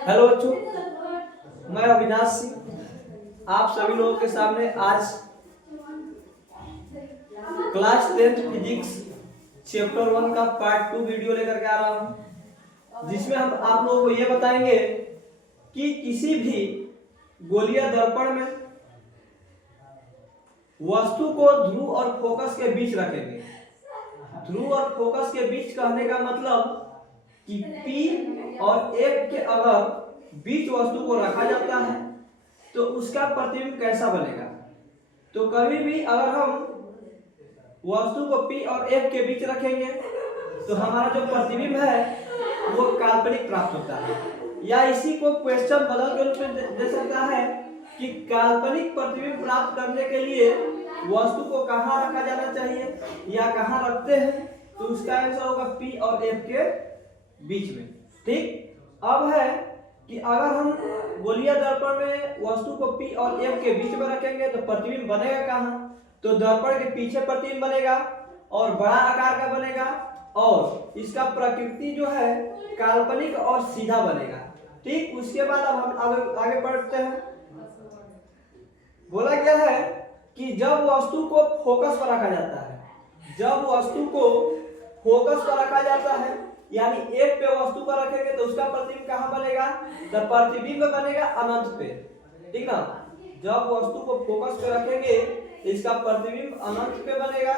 Hello बच्चों, मैं अविनाश सिंह आप सभी लोगों के सामने आज क्लास 10th फिजिक्स चैप्टर 1 का पार्ट 2 वीडियो लेकर के आ रहा हूं, जिसमें हम आप लोगों को ये बताएंगे कि किसी भी गोलीय दर्पण में वस्तु को ध्रुव और फोकस के बीच रखेंगे। ध्रुव और फोकस के बीच कहने का मतलब कि P और F के अगर बीच वस्तु को रखा जाता है तो उसका प्रतिबिंब कैसा बनेगा। तो कभी भी अगर हम वस्तु को P और F के बीच रखेंगे तो हमारा जो प्रतिबिंब है वो काल्पनिक प्राप्त होता है, या इसी को क्वेश्चन बदल के रूप में दे सकता है कि काल्पनिक प्रतिबिंब प्राप्त करने के लिए वस्तु को कहाँ रखा जाना चाहिए या कहाँ रखते हैं, तो उसका आंसर होगा P और F के बीच में। ठीक, अब है कि अगर हम गोलीय दर्पण में वस्तु को P और F के बीच में रखेंगे तो प्रतिबिंब बनेगा कहाँ, तो दर्पण के पीछे प्रतिबिंब बनेगा और बड़ा आकार का बनेगा और इसका प्रकृति जो है काल्पनिक और सीधा बनेगा। ठीक, उसके बाद अब हम आगे बढ़ते हैं। बोला क्या है कि जब वस्तु को फोकस पर रखा जाता है, जब वस्तु को फोकस पर रखा जाता है यानी एक पे वस्तु को रखेंगे तो उसका प्रतिबिंब कहाँ बनेगा, तो प्रतिबिंब बनेगा अनंत पे। ठीक ना, जब वस्तु को फोकस पे रखेंगे इसका प्रतिबिंब अनंत पे बनेगा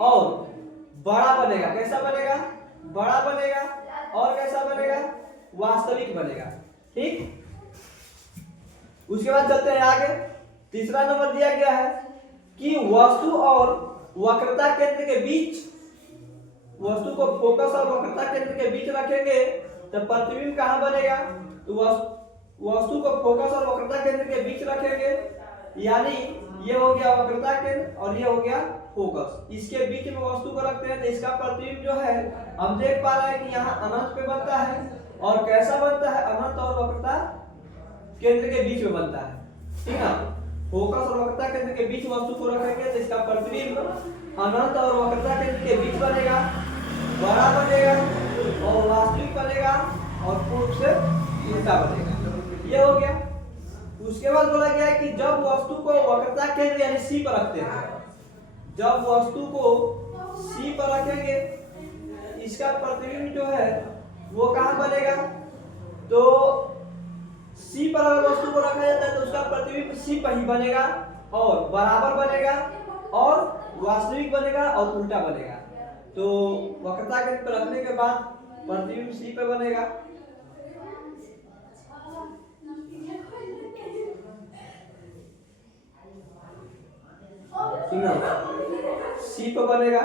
और बड़ा बनेगा। कैसा बनेगा, बड़ा बनेगा और कैसा बनेगा, वास्तविक बनेगा। ठीक, उसके बाद चलते हैं आगे। तीसरा नंबर दिया गया है कि वस्तु और वक्रता केंद्र के बीच, वस्तु को फोकस और वक्रता केंद्र के बीच रखेंगे तो प्रतिबिंब कहाँ बनेगा, तो वस्तु को फोकस और वक्रता केंद्र के बीच रखेंगे यानी ये हो गया वक्रता केंद्र और ये हो गया फोकस, इसके बीच में वस्तु को रखते हैं तो इसका प्रतिबिंब जो है हम देख पा रहे हैं कि यहाँ अनंत पे बनता है और कैसा बनता है, अनंत और वक्रता केंद्र के बीच में बनता है। ठीक है, फोकस और वक्रता केंद्र के बीच वस्तु को रखेंगे तो इसका प्रतिबिंब अनंत और वक्रता केंद्र के बीच बनेगा, बड़ा बनेगा और वास्तविक बनेगा और पूर्व से उल्टा बनेगा। ये हो गया। उसके बाद बोला गया है कि जब वस्तु को वक्रता केंद्र यानी C पर रखते हैं, जब वस्तु को C पर रखेंगे इसका प्रतिबिंब जो है वो कहाँ बनेगा, तो C पर अगर वस्तु को रखा जाता है तो उसका प्रतिबिंब C पर ही बनेगा और बराबर बनेगा और वास्तविक बनेगा और उल्टा बनेगा। तो वक्रता केंद्र पर रखने के बाद प्रतिबिंब C पे बनेगा। ठीक है, C पे बनेगा।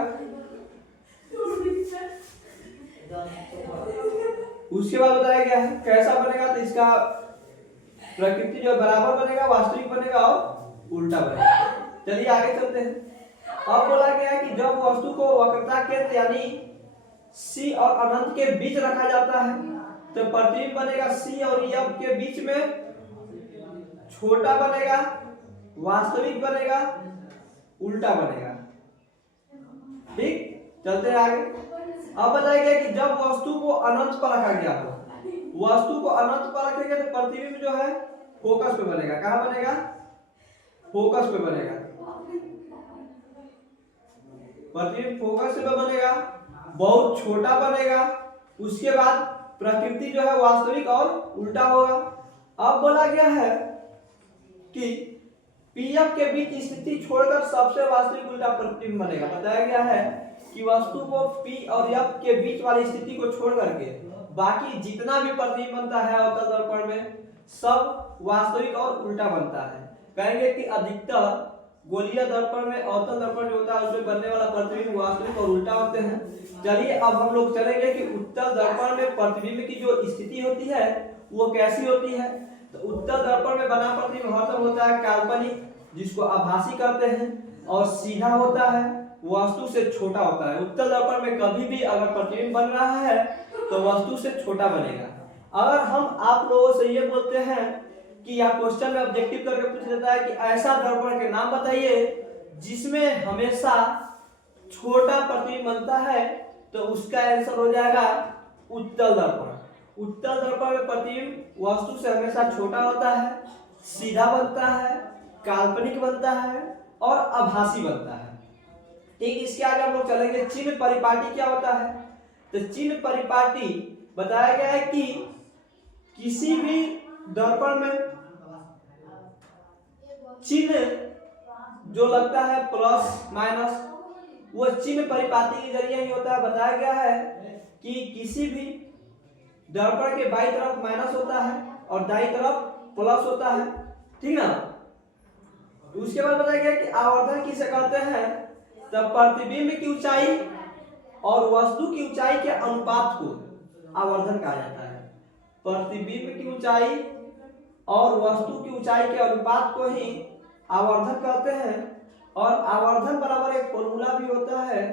उसके बाद बताया गया है कैसा बनेगा, तो इसका प्रकृति जो बराबर बनेगा, वास्तविक बनेगा और उल्टा बनेगा। चलिए आगे चलते हैं। अब बोला गया है कि जब वस्तु को वक्रता केंद्र यानी C और अनंत के बीच रखा जाता है तो प्रतिबिंब बनेगा C और F के बीच में, छोटा बनेगा, वास्तविक बनेगा, उल्टा बनेगा। ठीक, चलते हैं आगे। अब बताया गया कि जब वस्तु को अनंत पर रखा गया हो, वस्तु को अनंत पर रखेंगे तो प्रतिबिंब जो है फोकस पे बनेगा। कहाँ बनेगा, फोकस पे बनेगा, प्रतिबिंब फोकस पे बनेगा, बहुत छोटा बनेगा। उसके बाद प्रकृति जो है वास्तविक और उल्टा होगा। अब बोला गया है कि पीएफ के बीच स्थिति छोड़कर सबसे वास्तविक उल्टा प्रतिबिंब बनेगा। बताया गया है कि वस्तु को P और F के बीच वाली स्थिति को छोड़ करके बाकी जितना भी प्रतिबिंब बनता है अवतल दर्पण में सब वास्तविक और उल्टा बनता है। कहेंगे कि अधिकतर गोलीय दर्पण में अवतल दर्पण जो होता है उसमें बनने वाला प्रतिबिंब वास्तविक और उल्टा होते हैं। चलिए अब हम लोग चलेंगे कि उत्तल दर्पण में प्रतिबिंब की जो स्थिति होती है वो कैसी होती है। तो उत्तल दर्पण में बना प्रतिबिंब हरदम होता है काल्पनिक, जिसको आभासी कहते हैं, और सीधा होता है, वस्तु से छोटा होता है। उत्तल दर्पण में कभी भी अगर प्रतिबिंब बन रहा है तो वस्तु से छोटा बनेगा। अगर हम आप लोगों से ये बोलते हैं कि या क्वेश्चन में ऑब्जेक्टिव करके पूछ लेता है कि ऐसा दर्पण के नाम बताइए जिसमें हमेशा छोटा प्रतिबिंब बनता है, तो उसका आंसर हो जाएगा उत्तल दर्पण। उत्तल दर्पण में प्रतिबिंब वस्तु से हमेशा छोटा होता है, सीधा बनता है, काल्पनिक बनता है और आभासी बनता है। ठीक, इसके आगे हम लोग चलेंगे चिन्ह परिपाटी क्या होता है। तो चिन्ह परिपाटी बताया गया है कि किसी भी दर्पण में चिन्ह जो लगता है प्लस माइनस, वो चिन्ह परिपाटी के जरिए ही होता है। बताया गया है कि किसी भी दर्पण के बाईं तरफ माइनस होता है और दाईं तरफ प्लस होता है, ठीक ना। उसके बाद बताया गया कि आवर्धन किसे कहते हैं। तब प्रतिबिंब की ऊंचाई और वस्तु की ऊंचाई के अनुपात को आवर्धन कहा जाता है। प्रतिबिंब की ऊंचाई और वस्तु की ऊंचाई के अनुपात को ही आवर्धन कहते हैं। और आवर्धन बराबर एक फॉर्मूला भी होता है,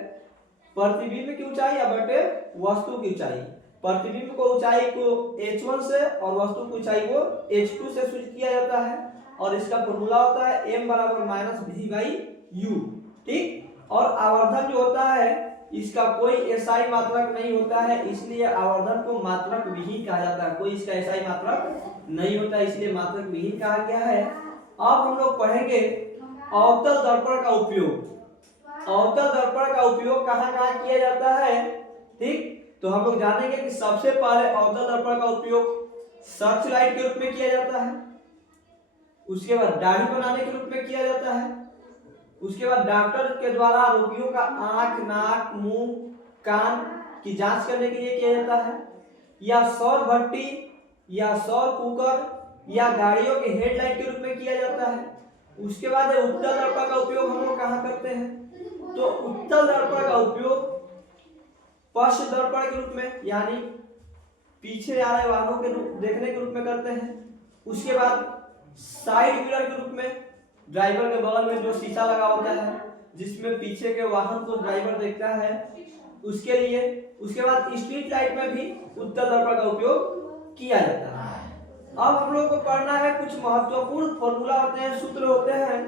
प्रतिबिंब की ऊंचाई या बटे वस्तु की ऊंचाई। प्रतिबिंब को ऊंचाई को h1 से और वस्तु की ऊंचाई को h2 से सूचित किया जाता है और इसका फॉर्मूला होता है m बराबर माइनस v/u। ठीक, और आवर्धन जो होता है इसका कोई एसआई मात्रक नहीं होता है, इसलिए आवर्धन को मात्रक विहीन कहा जाता है। कोई इसका एसआई मात्रक नहीं होता, इसलिए मात्रक विहीन कहा गया है। अब हम लोग पढ़ेंगे अवतल दर्पण का उपयोग। अवतल दर्पण का उपयोग कहाँ कहाँ किया जाता है। ठीक, तो हम लोग जानेंगे कि सबसे पहले अवतल दर्पण का उपयोग सर्च लाइट के रूप में किया जाता है, उसके बाद दाढ़ी बनाने के रूप में किया जाता है, उसके बाद डॉक्टर के द्वारा रोगियों का आंख, नाक, मुंह, कान की जांच करने के लिए किया जाता है, या सौर भट्टी या सौर कुकर या गाड़ियों के हेडलाइट के रूप में किया जाता है। उसके बाद उत्तल दर्पण का उपयोग हम लोग कहाँ करते हैं। तो उत्तल दर्पण का उपयोग पश्च दर्पण के रूप में यानी पीछे आ रहे वाहनों के रूप देखने के रूप में करते हैं। उसके बाद साइड मिरर के रूप में ड्राइवर के बगल में जो शीशा लगा होता है जिसमें पीछे के वाहन को ड्राइवर देखता है, उसके लिए। उसके बाद स्ट्रीट लाइट में भी उत्तल दर्पण का उपयोग किया जाता है। अब हम लोग को पढ़ना है कुछ महत्वपूर्ण फॉर्मूला होते हैं, सूत्र होते हैं,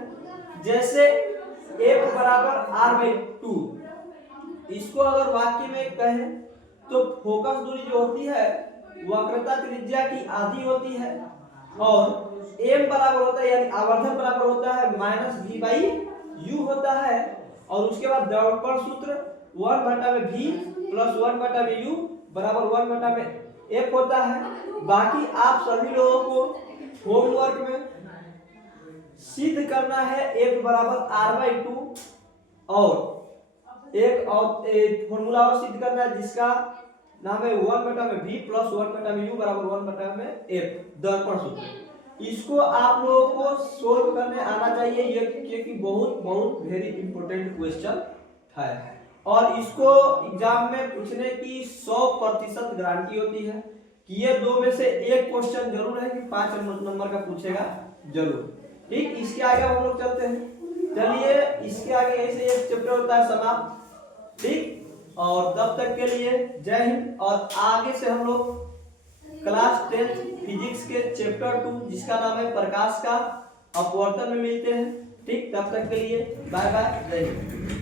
जैसे F बराबर R/2। इसको अगर वाक्य में कहें तो फोकस दूरी जो होती है वक्रता त्रिज्या की आधी होती है और m बराबर होता है यानी आवर्धन बराबर होता है माइनस v/u होता है। और उसके बाद दर्पण सूत्र 1/v प्लस 1/u बराबर 1/f होता है। बाकी आप सभी लोगों को होमवर्क में सिद्ध करना है F बराबर R/2 और एक फॉर्मूला और सिद्ध करना है जिसका नाम है 1/v प्लस 1/u बराबर 1/f दर्पण सूत्र। इसको आप लोगों को सोल्व करने आना चाहिए, ये क्योंकि बहुत बहुत वेरी इंपॉर्टेंट क्वेश्चन है और इसको एग्जाम में पूछने की 100% गारंटी होती है कि ये दो में से एक क्वेश्चन जरूर है कि 5 नंबर का पूछेगा जरूर। ठीक, इसके आगे हम लोग चलते हैं। चलिए, इसके आगे ऐसे एक चैप्टर होता है समाप्त। ठीक, और तब तक के लिए जय हिंद। और आगे से हम लोग क्लास 10 फिजिक्स के चैप्टर 2 जिसका नाम है प्रकाश का अपवर्तन में मिलते हैं। ठीक, तब तक के लिए बाय बाय, जय हिंद।